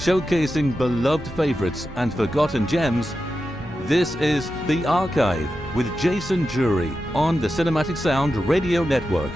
showcasing beloved favourites and forgotten gems. This is The Archive with Jason Drury on the Cinematic Sound Radio Network.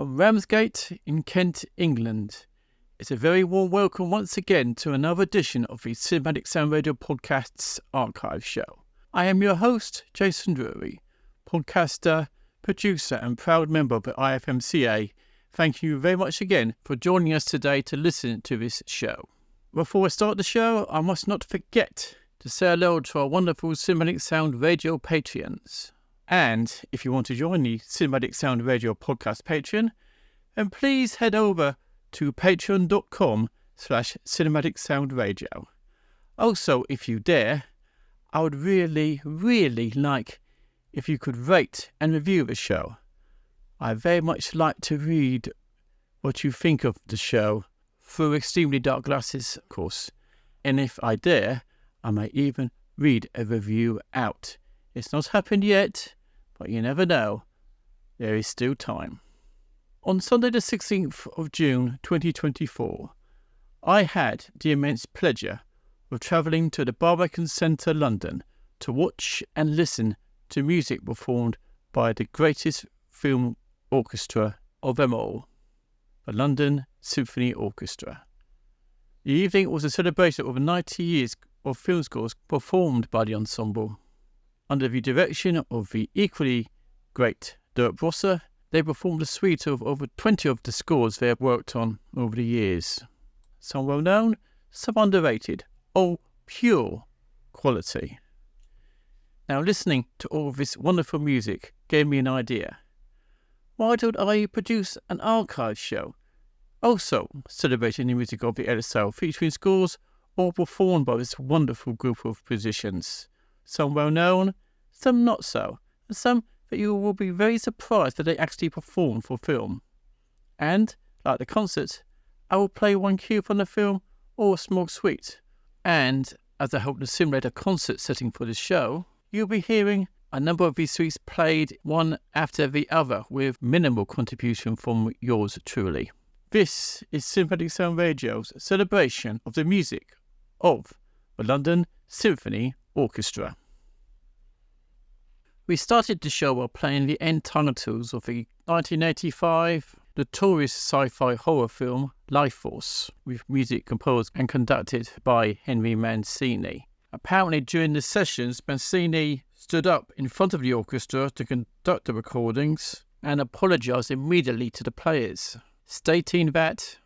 Ramsgate in Kent, England. It's a very warm welcome once again to another edition of the Cinematic Sound Radio Podcast's Archive Show. I am your host, Jason Drury, podcaster, producer and proud member of the IFMCA. Thank you very much again for joining us today to listen to this show. Before I start the show, I must not forget to say hello to our wonderful Cinematic Sound Radio Patreons. And if you want to join the Cinematic Sound Radio Podcast Patreon, then please head over to patreon.com/Cinematic Sound Radio. Also, if you dare, I would really like if you could rate and review the show. I very much like to read what you think of the show through extremely dark glasses, of course. And if I dare, I may even read a review out. It's not happened yet, but you never know. There is still time. On Sunday the 16th of June 2024, I had the immense pleasure of travelling to the Barbican Centre, London, to watch and listen to music performed by the greatest film orchestra of them all, the London Symphony Orchestra. The evening was a celebration of over 90 years of film scores performed by the ensemble. Under the direction of the equally great Dirk Brossé, they performed a suite of over 20 of the scores they have worked on over the years. Some well known, some underrated, all pure quality. Now, listening to all of this wonderful music gave me an idea. Why don't I produce an archive show, also celebrating the music of the LSO, featuring scores all performed by this wonderful group of musicians? Some well known, some not so, and some that you will be very surprised that they actually performed for film. And, like the concert, I will play one cue from the film or a small suite. And, as I hope to simulate a concert setting for the show, you'll be hearing a number of these suites played one after the other with minimal contribution from yours truly. This is Cinematic Sound Radio's celebration of the music of the London Symphony Orchestra. We started the show by playing the end titles of the 1985 notorious sci-fi horror film Life Force, with music composed and conducted by Henry Mancini. Apparently, during the sessions, Mancini stood up in front of the orchestra to conduct the recordings and apologised immediately to the players, stating that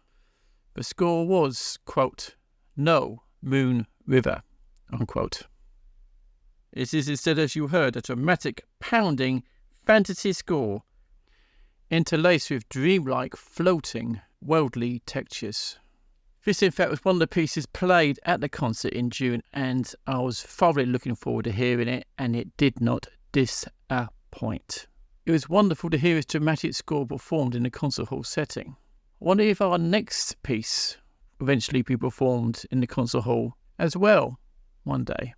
the score was, quote, "No Moon River," unquote. It is instead, as you heard, a dramatic, pounding fantasy score interlaced with dreamlike, floating, worldly textures. This, in fact, was one of the pieces played at the concert in June, and I was thoroughly looking forward to hearing it, and it did not disappoint. It was wonderful to hear its dramatic score performed in a concert hall setting. I wonder if our next piece will eventually be performed in the concert hall as well one day.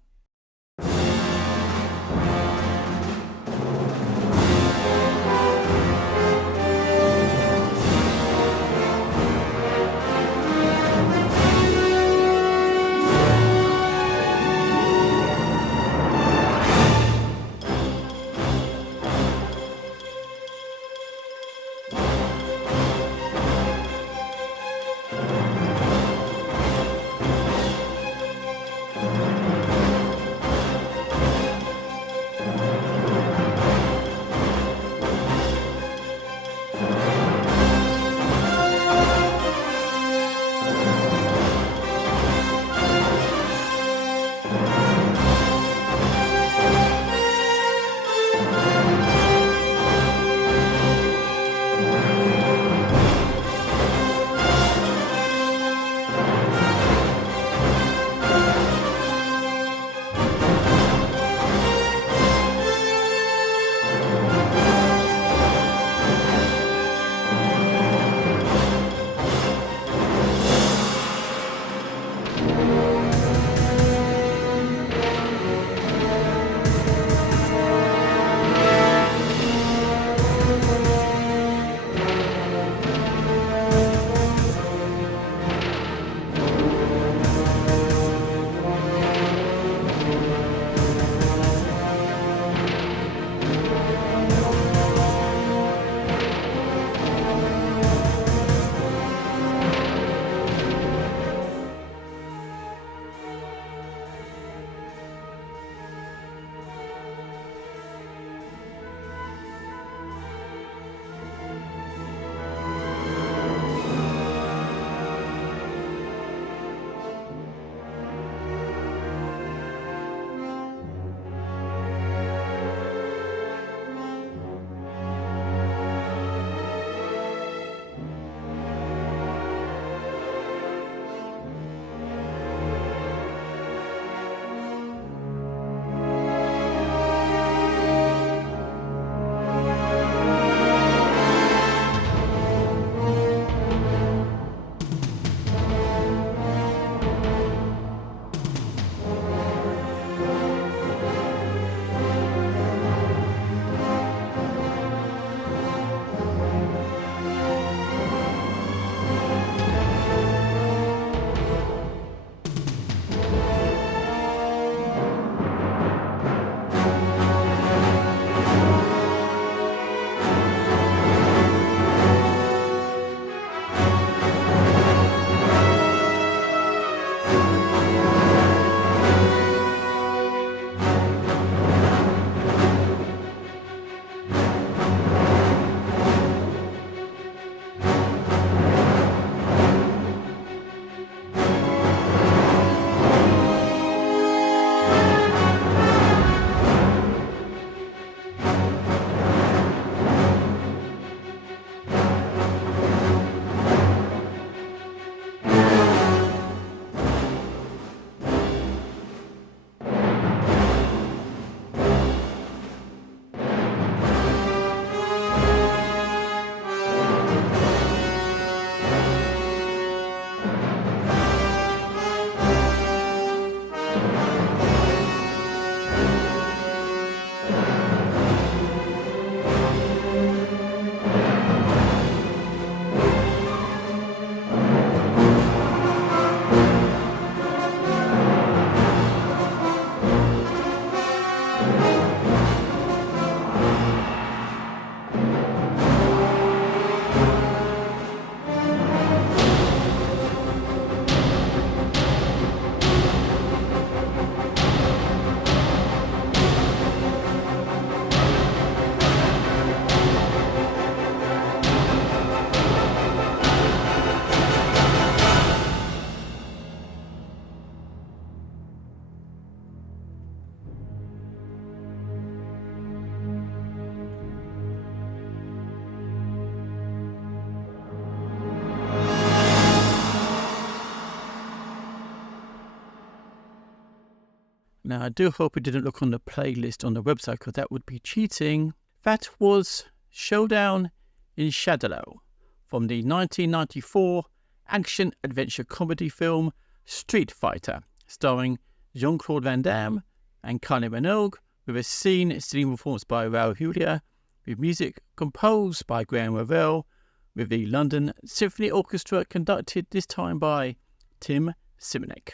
Now, I do hope it didn't look on the playlist on the website, because that would be cheating. That was Showdown in Shadaloo from the 1994 action-adventure comedy film Street Fighter, starring Jean-Claude Van Damme and Kylie Minogue, with a scene performed by Raoul Julia, with music composed by Graham Revell, with the London Symphony Orchestra conducted this time by Tim Simonek.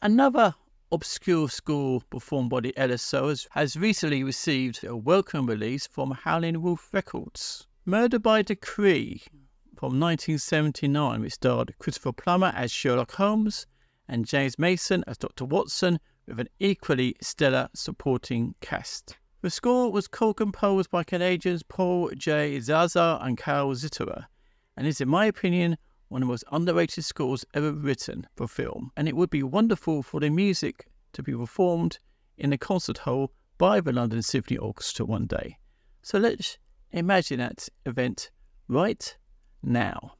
Another obscure score performed by the LSO has recently received a welcome release from Howlin' Wolf Records. Murder by Decree from 1979, which starred Christopher Plummer as Sherlock Holmes and James Mason as Dr. Watson, with an equally stellar supporting cast. The score was co-composed by Canadians Paul J. Zaza and Carl Zitterer, and is, in my opinion, one of the most underrated scores ever written for film, and it would be wonderful for the music to be performed in a concert hall by the London Symphony Orchestra one day. So let's imagine that event right now.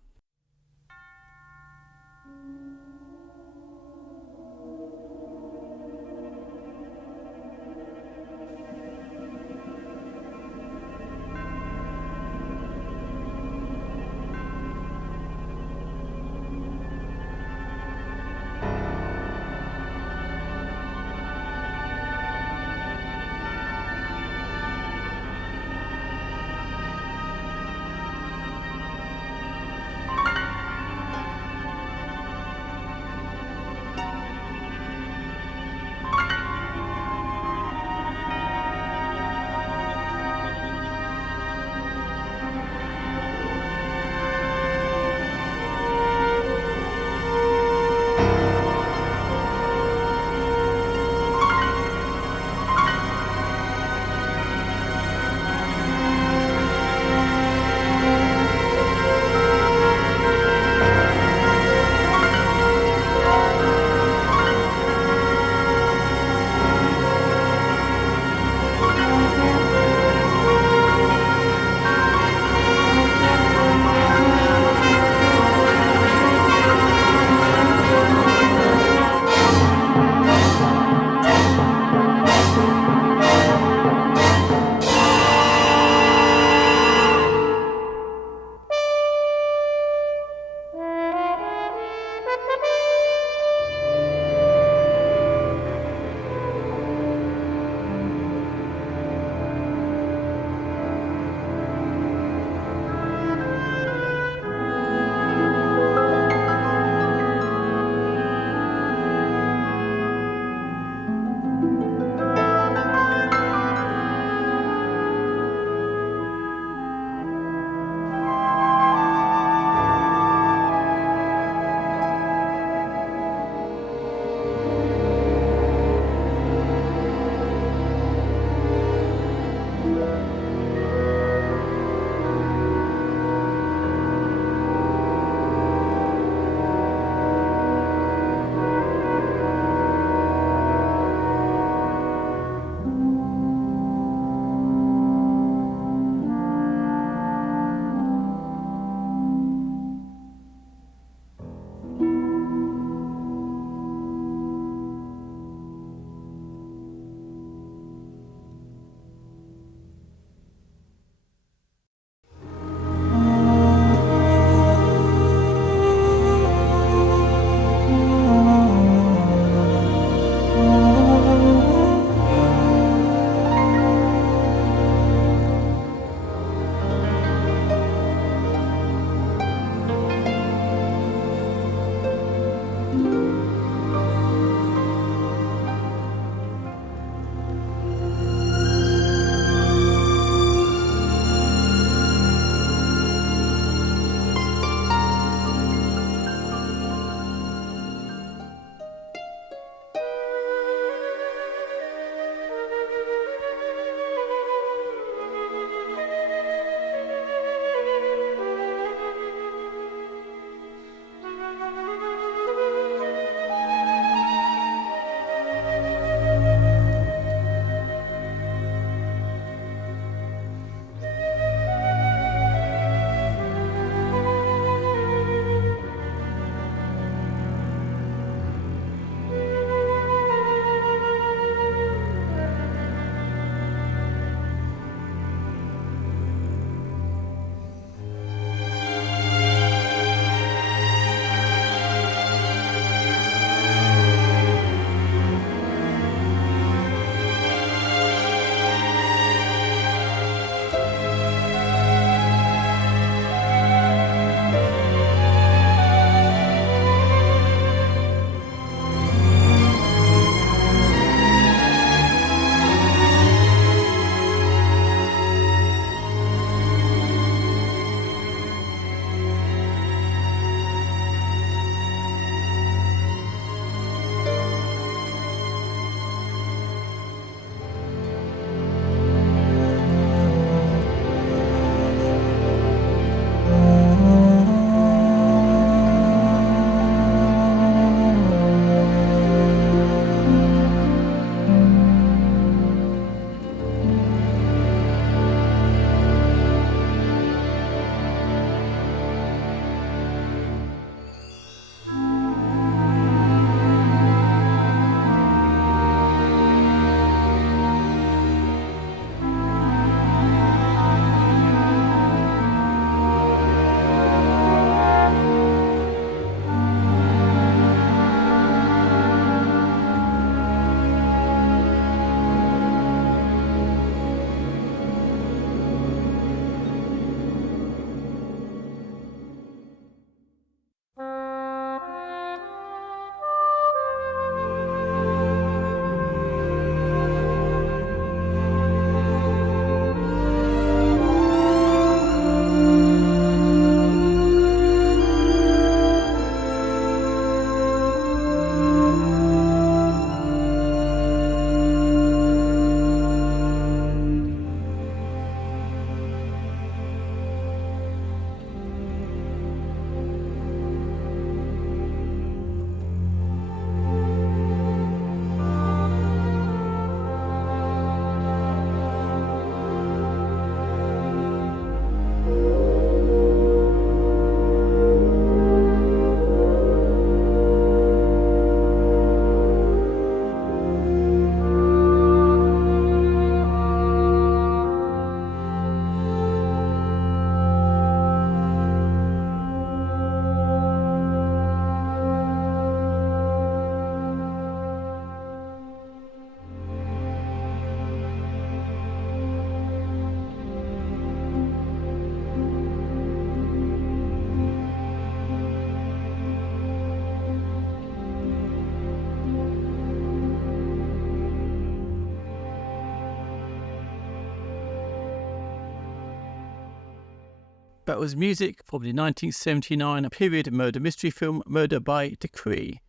That was music from the 1979 period murder mystery film Murder by Decree,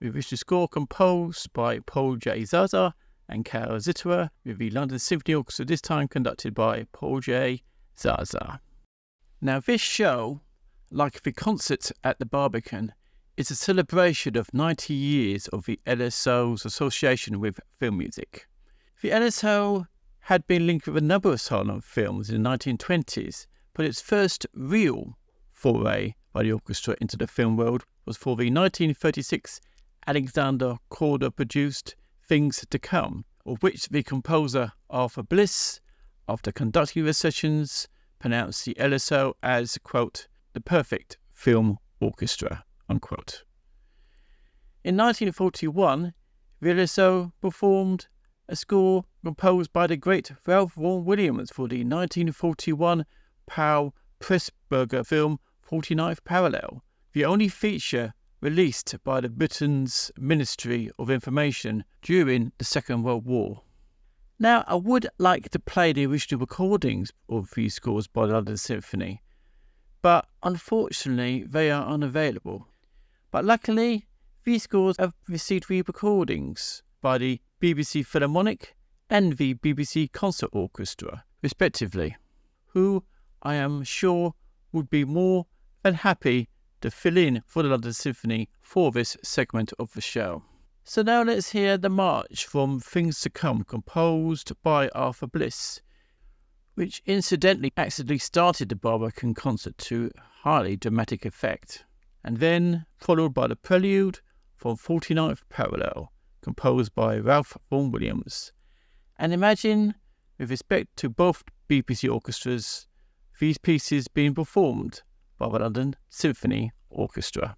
with original score composed by Paul J. Zaza and Karol Zitterer, with the London Symphony Orchestra this time conducted by Paul J. Zaza. Now this show, like the concert at the Barbican, is a celebration of 90 years of the LSO's association with film music. The LSO had been linked with a number of silent films in the 1920s, but its first real foray by the orchestra into the film world was for the 1936 Alexander Korda-produced Things to Come, of which the composer Arthur Bliss, after conducting the sessions, pronounced the LSO as, quote, the perfect film orchestra, unquote. In 1941, the LSO performed a score composed by the great Ralph Vaughan Williams for the 1941 Powell Pressburger film 49th Parallel, the only feature released by the Britain's Ministry of Information during the Second World War. Now, I would like to play the original recordings of these scores by the London Symphony, but unfortunately they are unavailable. But luckily, these scores have received re-recordings by the BBC Philharmonic and the BBC Concert Orchestra, respectively, who I am sure would be more than happy to fill in for the London Symphony for this segment of the show. So now let's hear the march from Things to Come, composed by Arthur Bliss, which incidentally accidentally started the Barbican concert to highly dramatic effect, and then followed by the prelude from 49th Parallel, composed by Ralph Vaughan Williams. And imagine, with respect to both BBC orchestras, these pieces being performed by the London Symphony Orchestra.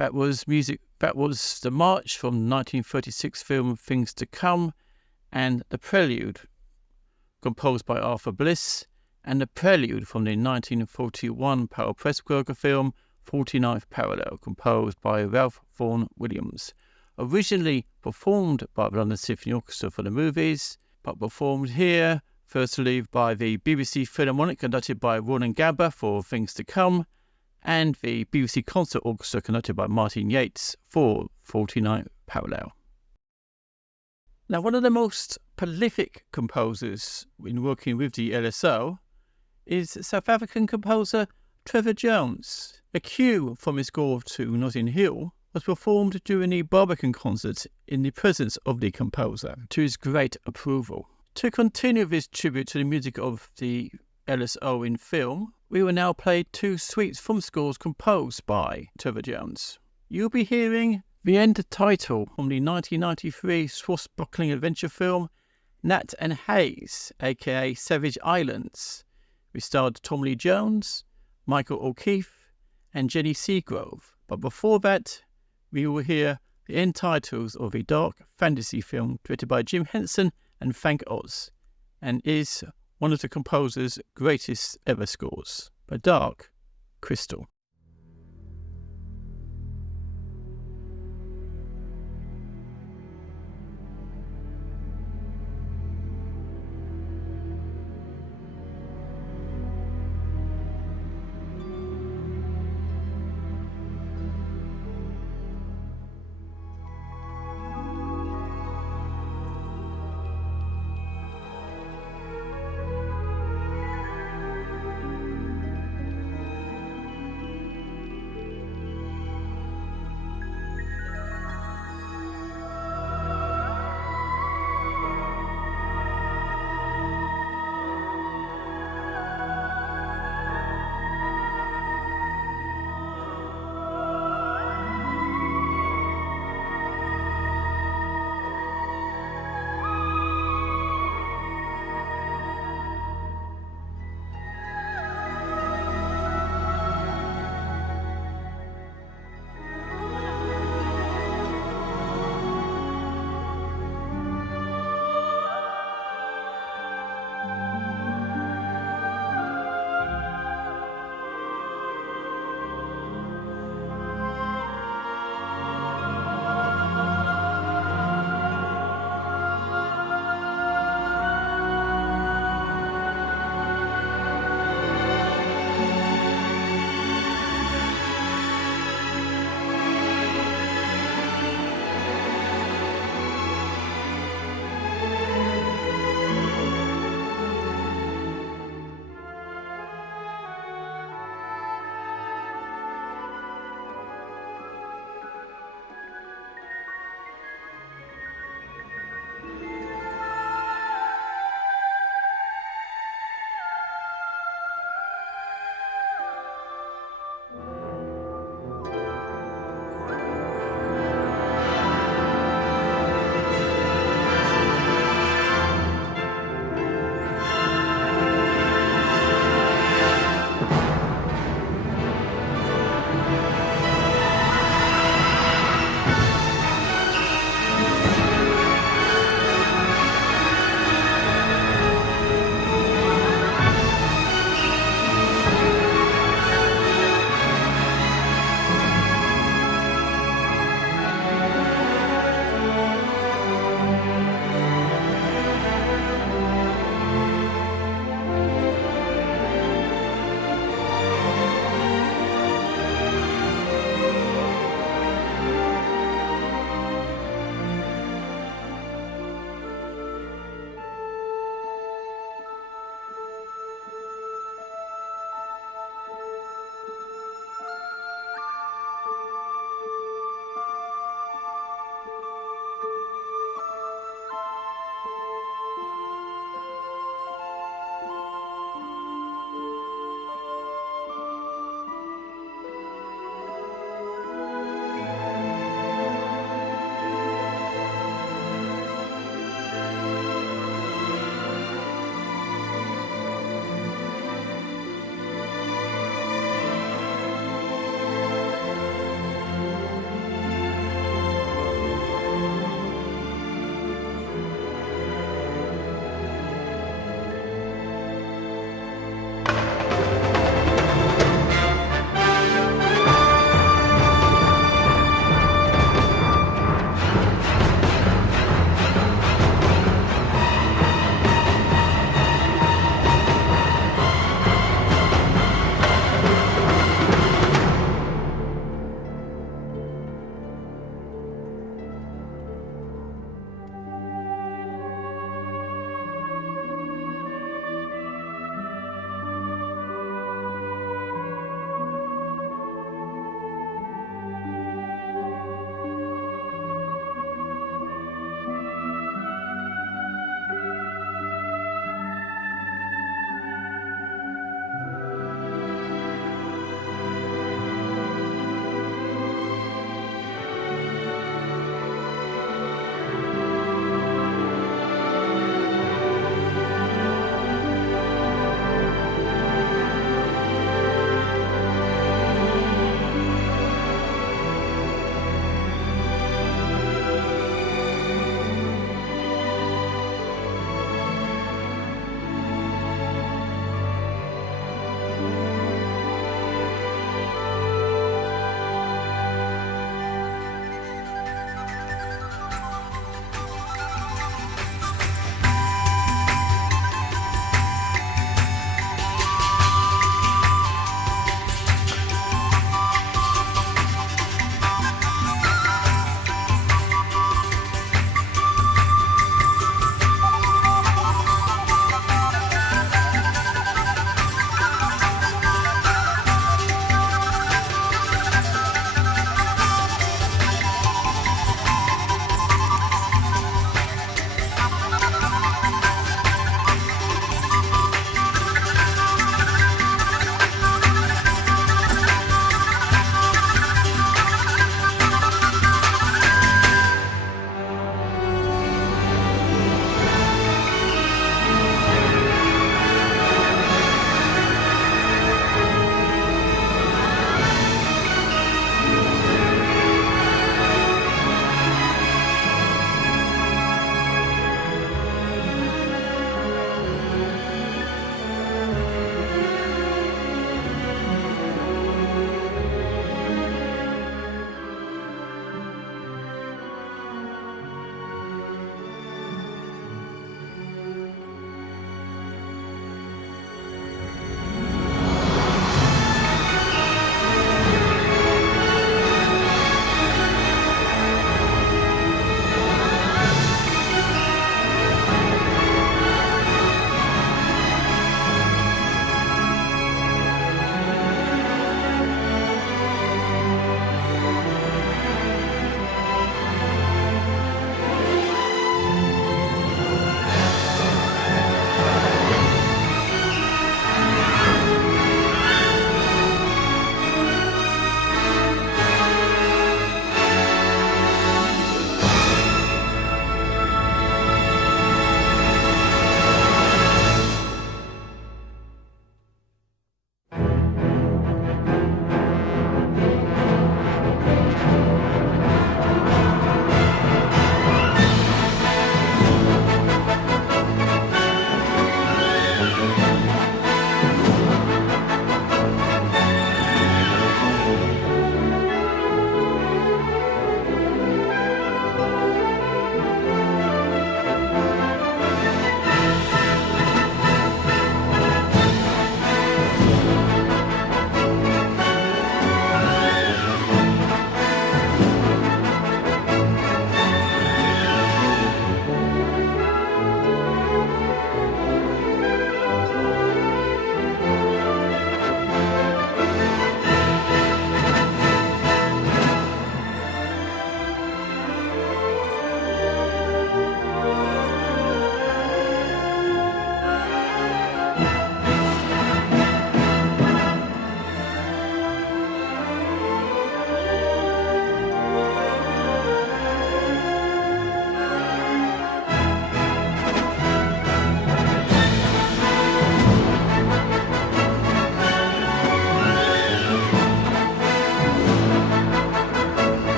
That was music. That was the march from the 1936 film Things to Come, and the prelude, composed by Arthur Bliss, and the prelude from the 1941 Powell Pressburger film 49th Parallel, composed by Ralph Vaughan Williams. Originally performed by the London Symphony Orchestra for the movies, but performed here firstly by the BBC Philharmonic, conducted by Roland Gabber for Things to Come, and the BBC Concert Orchestra, conducted by Martin Yates for 49th Parallel. Now, one of the most prolific composers in working with the LSO is South African composer Trevor Jones. A cue from his score to Notting Hill was performed during the Barbican concert in the presence of the composer, to his great approval. To continue this tribute to the music of the LSO in film, we will now play two suites from scores composed by Trevor Jones. You'll be hearing the end title from the 1993 swashbuckling adventure film Nat and Hayes, aka Savage Islands, which starred Tom Lee Jones, Michael O'Keefe and Jenny Seagrove. But before that, we will hear the end titles of a dark fantasy film directed by Jim Henson and Frank Oz, and is one of the composer's greatest ever scores, by Dark Crystal.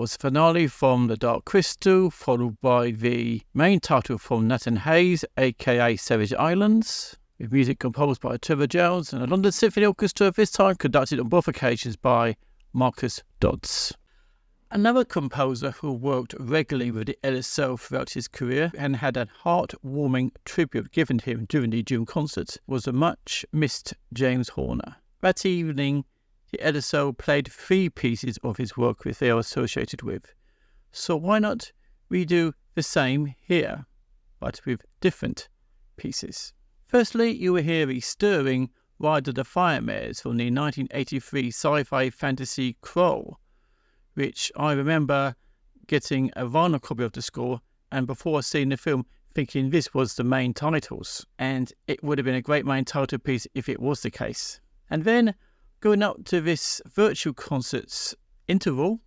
was the finale from The Dark Crystal, followed by the main title from Nathan Hayes, aka Savage Islands, with music composed by Trevor Jones and the London Symphony Orchestra, this time conducted on both occasions by Marcus Dodds. Another composer who worked regularly with the LSO throughout his career and had a heartwarming tribute given to him during the June concert was the much-missed James Horner. That evening, the LSO played 3 pieces of his work which they are associated with. So why not redo the same here, but with different pieces? Firstly, you will hear the stirring Ride of the Firemares from the 1983 sci-fi fantasy Crow, which I remember getting a vinyl copy of the score, and before seeing the film thinking this was the main titles, and it would have been a great main title piece if it was the case. And then going up to this virtual concerts interval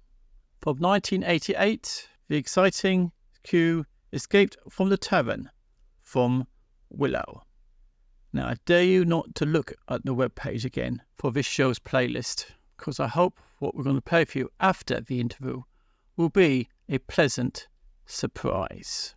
from 1988, the exciting cue Escaped from the Tavern from Willow. Now I dare you not to look at the webpage again for this show's playlist, because I hope what we're going to play for you after the interview will be a pleasant surprise.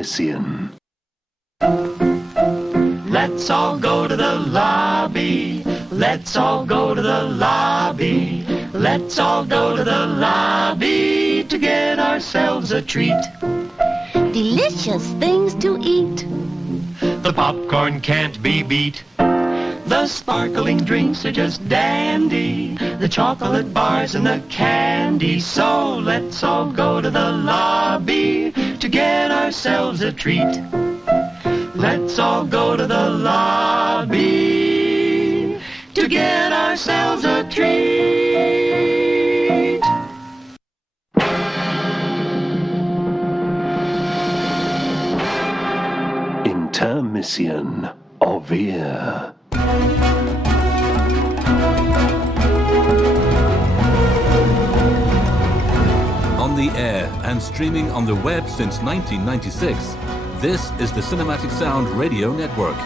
Intermission. Let's all go to the lobby. Let's all go to the lobby. Let's all go to the lobby to get ourselves a treat. Delicious things to eat. The popcorn can't be beat. The sparkling drinks are just dandy. The chocolate bars and the candy. So let's all go to the lobby to get ourselves a treat. Let's all go to the lobby to get ourselves a treat. Intermission of ear. On the air and streaming on the web since 1996, this is the Cinematic Sound Radio Network.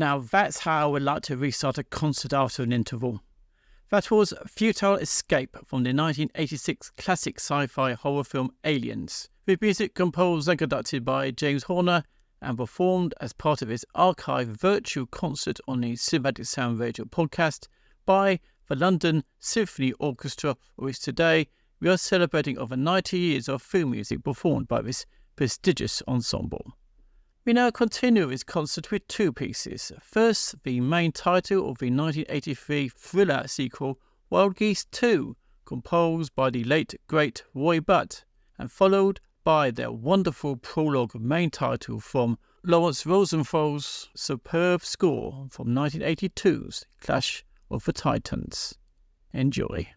Now that's how I would like to restart a concert after an interval. That was Futile Escape from the 1986 classic sci-fi horror film Aliens, with music composed and conducted by James Horner and performed as part of his archive virtual concert on the Cinematic Sound Radio podcast by the London Symphony Orchestra, which today we are celebrating over 90 years of film music performed by this prestigious ensemble. We now continue his concert with two pieces. First, the main title of the 1983 thriller sequel, Wild Geese 2, composed by the late great Roy Budd, and followed by their wonderful prologue main title from Lawrence Rosenthal's superb score from 1982's Clash of the Titans. Enjoy.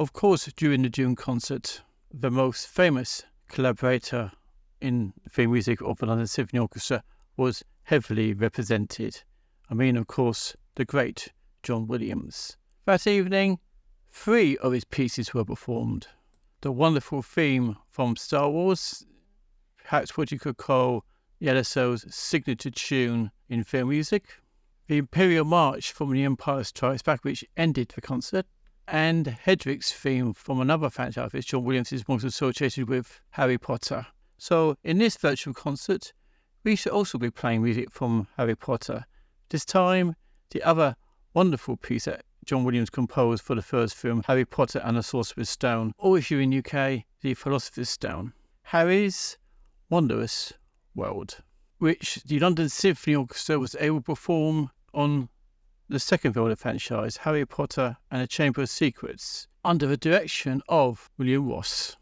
Of course, during the June concert, the most famous collaborator in theme music of the London Symphony Orchestra was heavily represented. I mean, of course, the great John Williams. That evening, 3 of his pieces were performed. The wonderful theme from Star Wars, perhaps what you could call Yellowstow's signature tune in film music, the Imperial March from The Empire Strikes Back, which ended the concert, and Hedrick's theme from another franchise which John Williams is most associated with, Harry Potter. So in this virtual concert, we should also be playing music from Harry Potter. This time, the other wonderful piece that John Williams composed for the first film, Harry Potter and the Sorcerer's Stone, or if you're in UK, The Philosopher's Stone. Harry's Wondrous World, which the London Symphony Orchestra was able to perform on the second film of the franchise, Harry Potter and the Chamber of Secrets, under the direction of William Ross.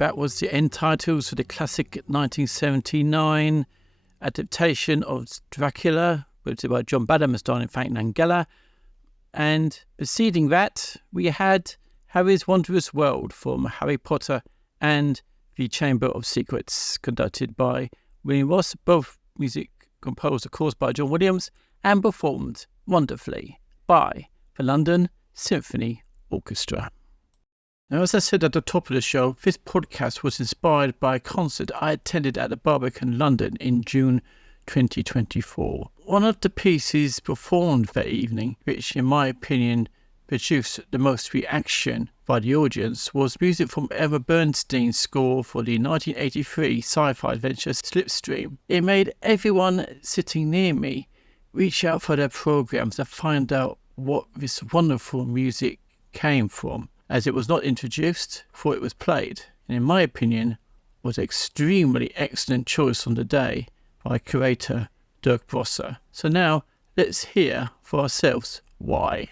That was the end titles for the classic 1979 adaptation of Dracula, which is by John Badham, starring Frank Langella. And preceding that, we had Harry's Wondrous World from Harry Potter and the Chamber of Secrets, conducted by William Ross, both music composed, of course, by John Williams, and performed wonderfully by the London Symphony Orchestra. Now, as I said at the top of the show, this podcast was inspired by a concert I attended at the Barbican, London in June 2024. One of the pieces performed that evening, which in my opinion produced the most reaction by the audience, was music from Eva Bernstein's score for the 1983 sci-fi adventure Slipstream. It made everyone sitting near me reach out for their programs to find out what this wonderful music came from, as it was not introduced before it was played, and in my opinion was an extremely excellent choice on the day by curator Dirk Brossé. So now let's hear for ourselves why.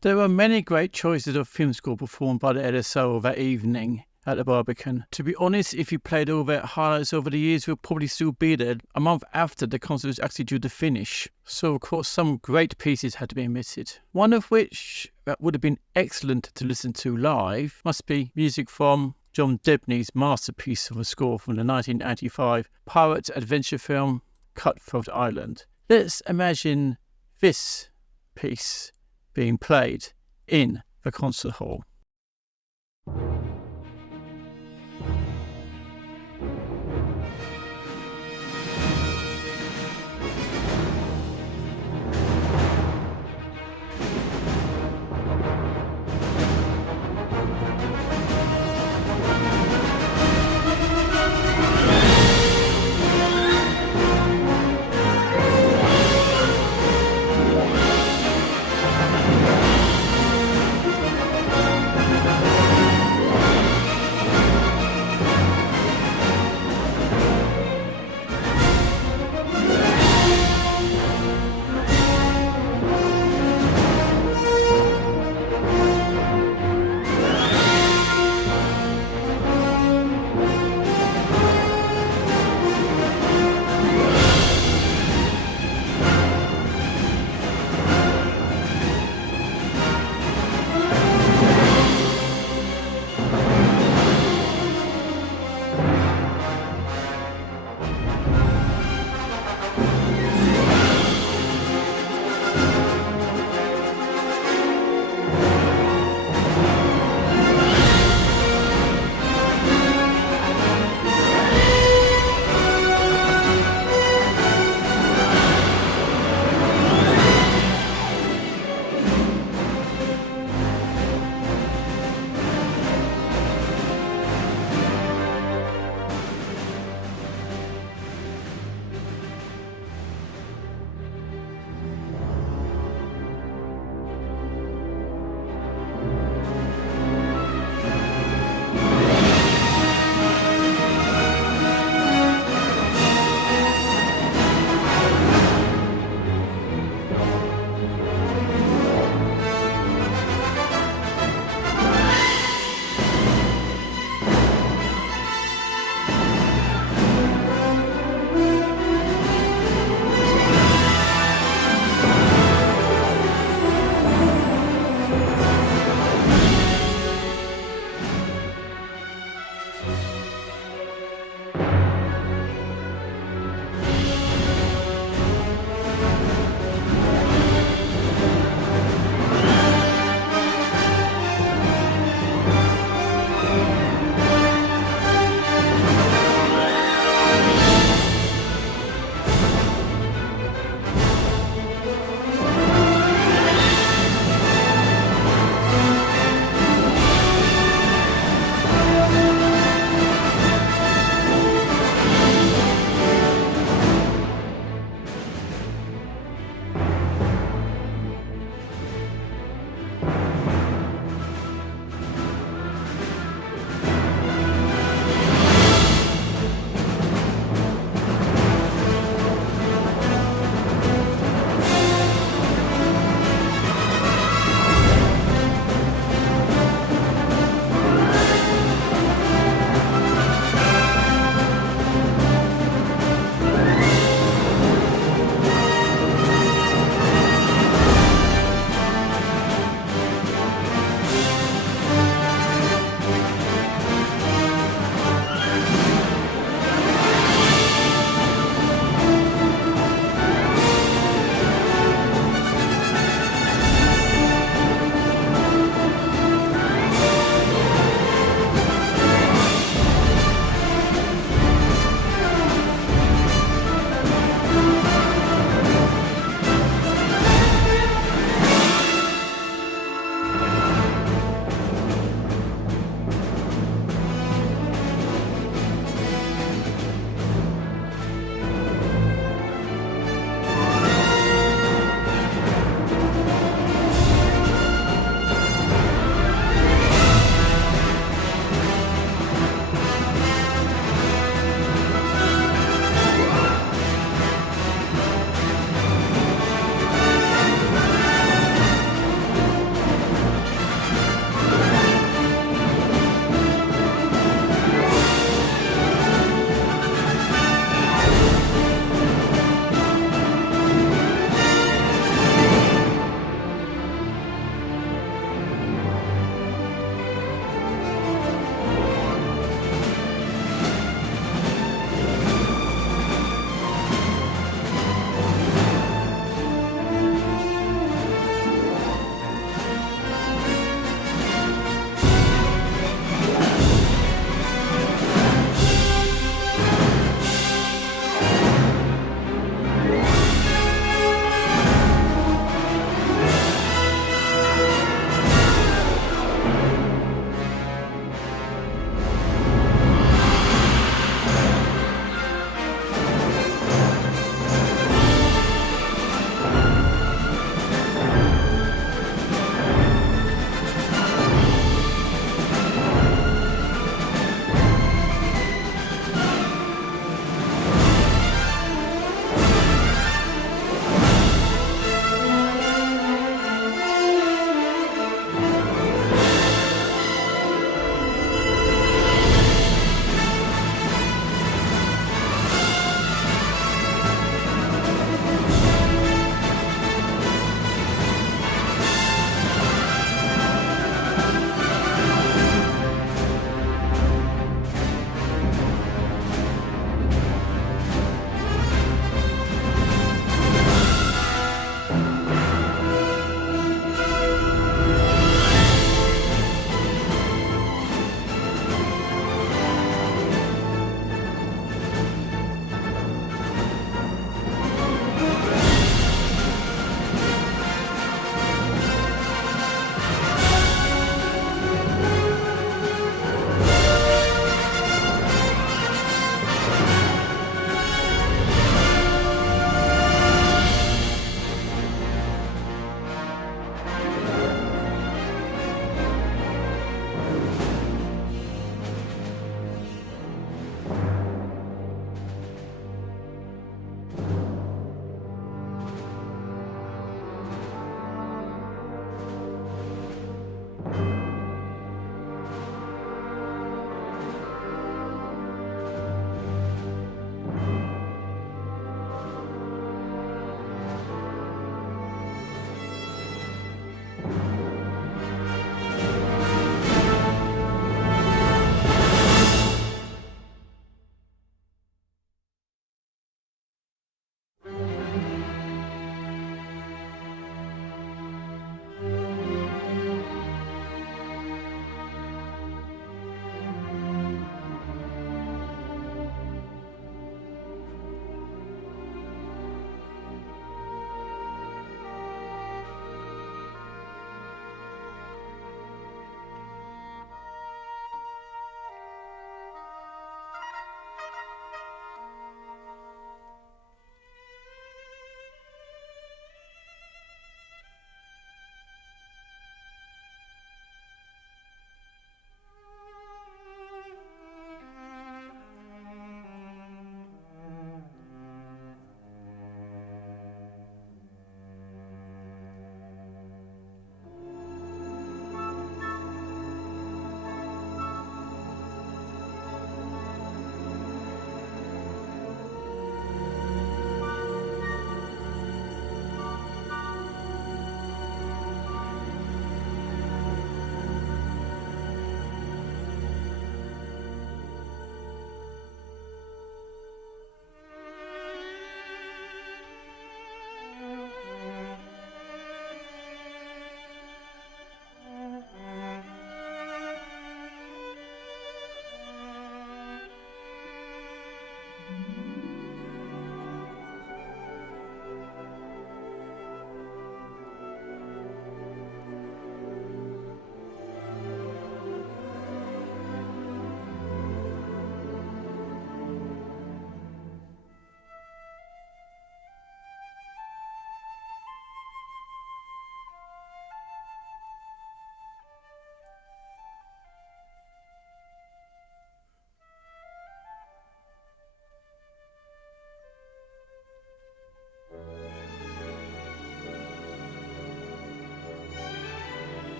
There are many great choices of film score performed by the LSO that evening at the Barbican. To be honest, if you played all their highlights over the years, we'll probably still be there a month after the concert was actually due to finish. So of course some great pieces had to be omitted. One of which that would have been excellent to listen to live must be music from John Debney's masterpiece of a score from the 1985 pirate adventure film Cutthroat Island. Let's imagine this piece being played in the concert hall.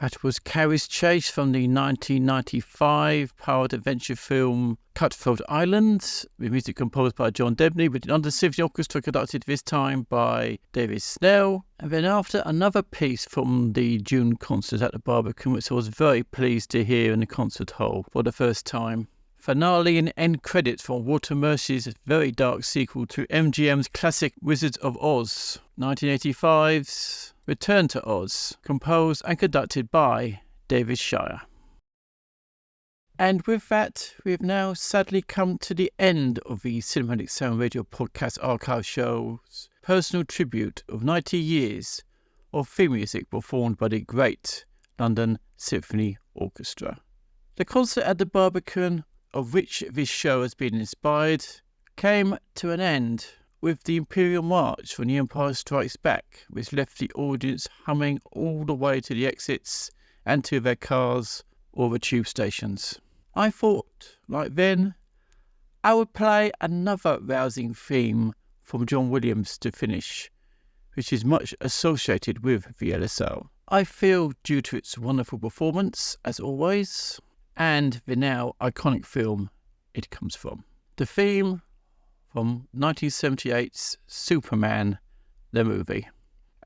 That was Carrie's Chase from the 1995 powered adventure film Cutthroat Island, with music composed by John Debney, with the London Symphony Orchestra conducted this time by David Snell. And then after, another piece from the June concert at the Barbican, which I was very pleased to hear in the concert hall for the first time. Finale and end credits from Walter Mercy's very dark sequel to MGM's classic Wizards of Oz, 1985's Return to Oz, composed and conducted by David Shire. And with that, we've now sadly come to the end of the Cinematic Sound Radio Podcast Archive Show's personal tribute of 90 years of theme music performed by the great London Symphony Orchestra. The concert at the Barbican, of which this show has been inspired, came to an end with the Imperial March from The Empire Strikes Back, which left the audience humming all the way to the exits and to their cars or the tube stations. I thought, like then, I would play another rousing theme from John Williams to finish, which is much associated with the LSO. I feel due to its wonderful performance, as always, and the now iconic film it comes from. The theme from 1978's Superman, the movie.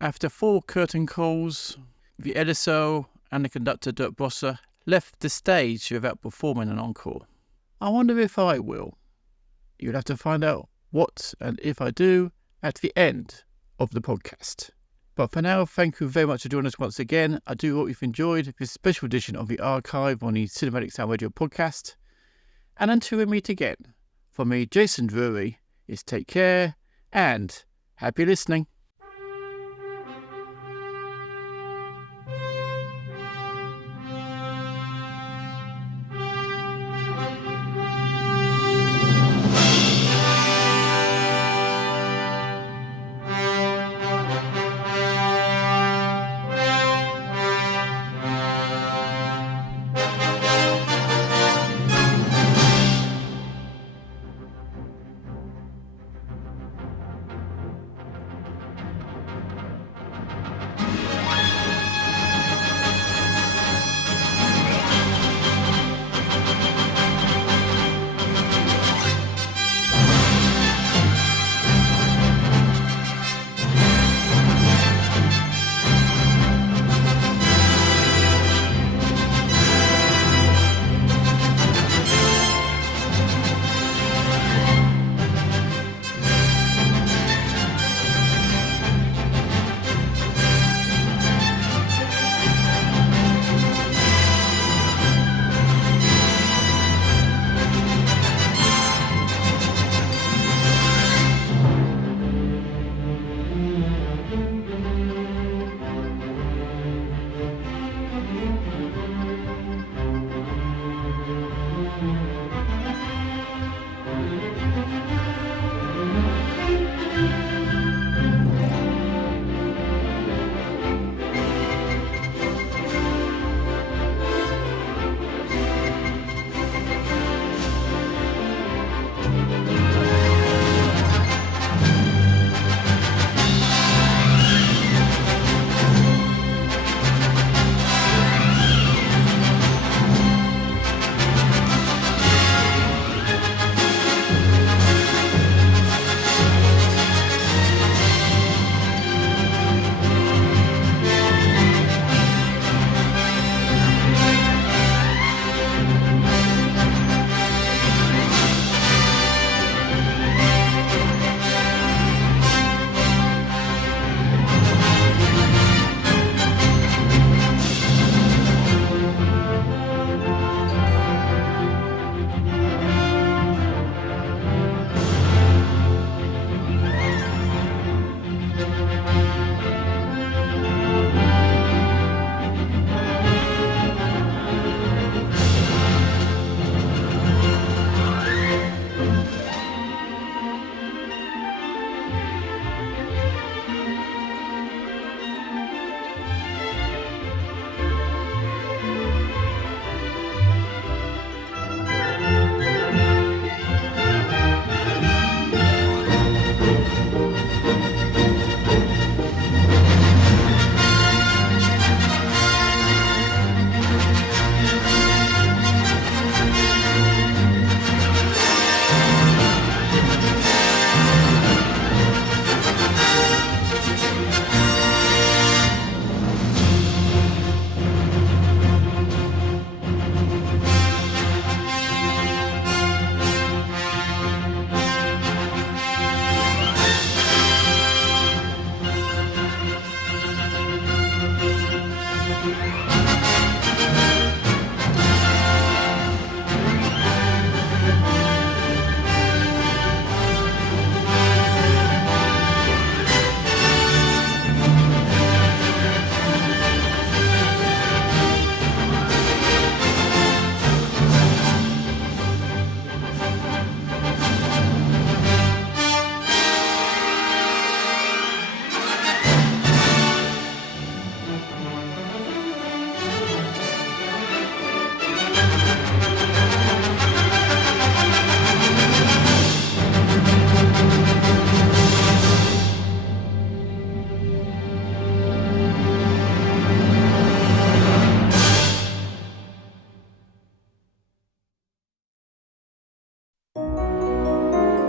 After 4 curtain calls, the LSO and the conductor Dirk Brossé left the stage without performing an encore. I wonder if I will. You'll have to find out what and if I do at the end of the podcast. But for now, thank you very much for joining us once again. I do hope you've enjoyed this special edition of the Archive on the Cinematic Sound Radio podcast. And until we meet again, for me, Jason Drury, is take care and happy listening.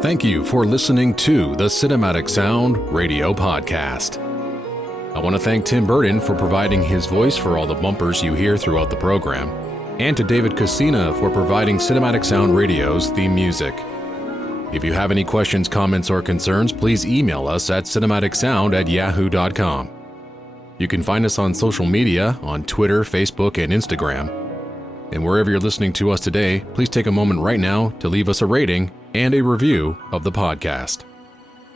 Thank you for listening to the Cinematic Sound Radio Podcast. I want to thank Tim Burton for providing his voice for all the bumpers you hear throughout the program, and to David Casina for providing Cinematic Sound Radio's theme music. If you have any questions, comments, or concerns, please email us at cinematicsound@yahoo.com. You can find us on social media on Twitter, Facebook, and Instagram. And wherever you're listening to us today, please take a moment right now to leave us a rating and a review of the podcast.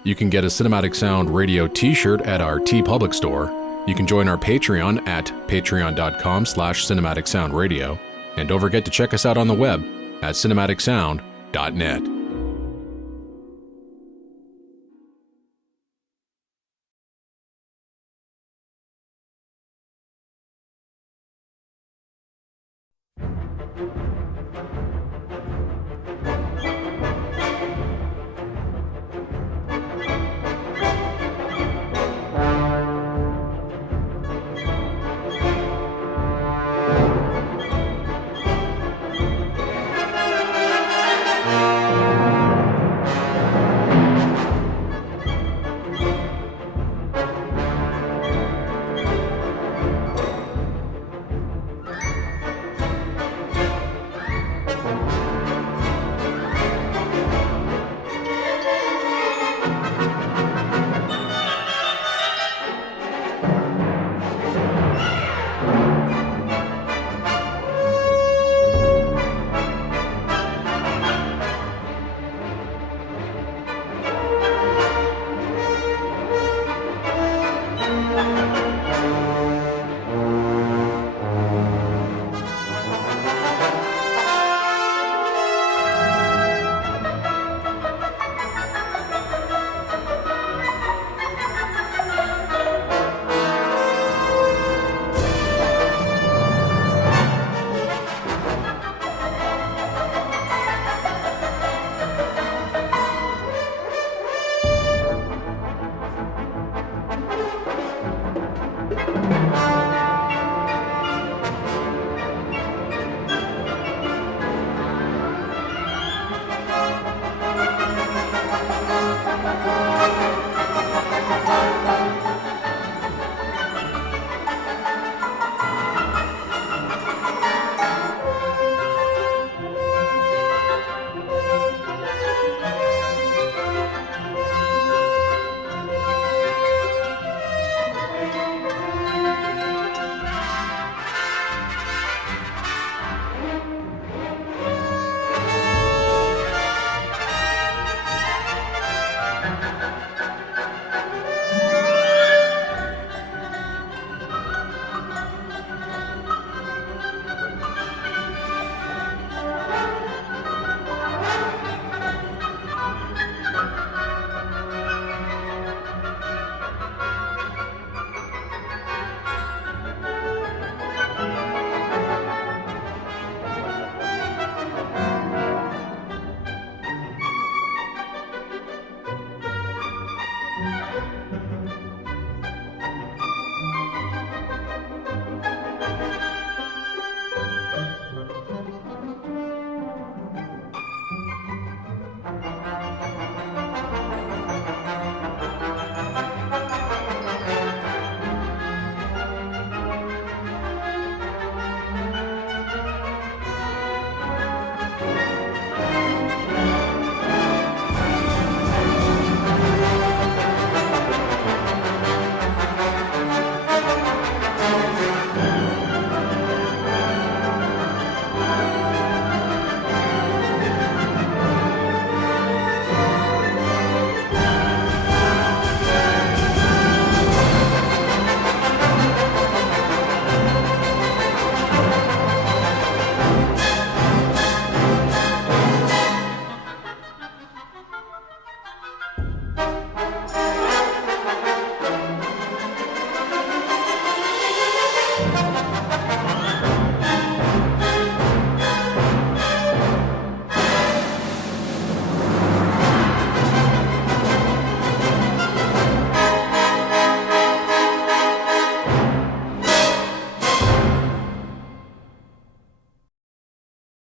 You can get a Cinematic Sound Radio t-shirt at our TeePublic store. You can join our Patreon at patreon.com/cinematicsoundradio. And don't forget to check us out on the web at cinematicsound.net.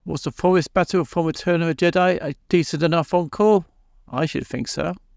Was the forest battle from Return of the Jedi a decent enough encore? I should think so.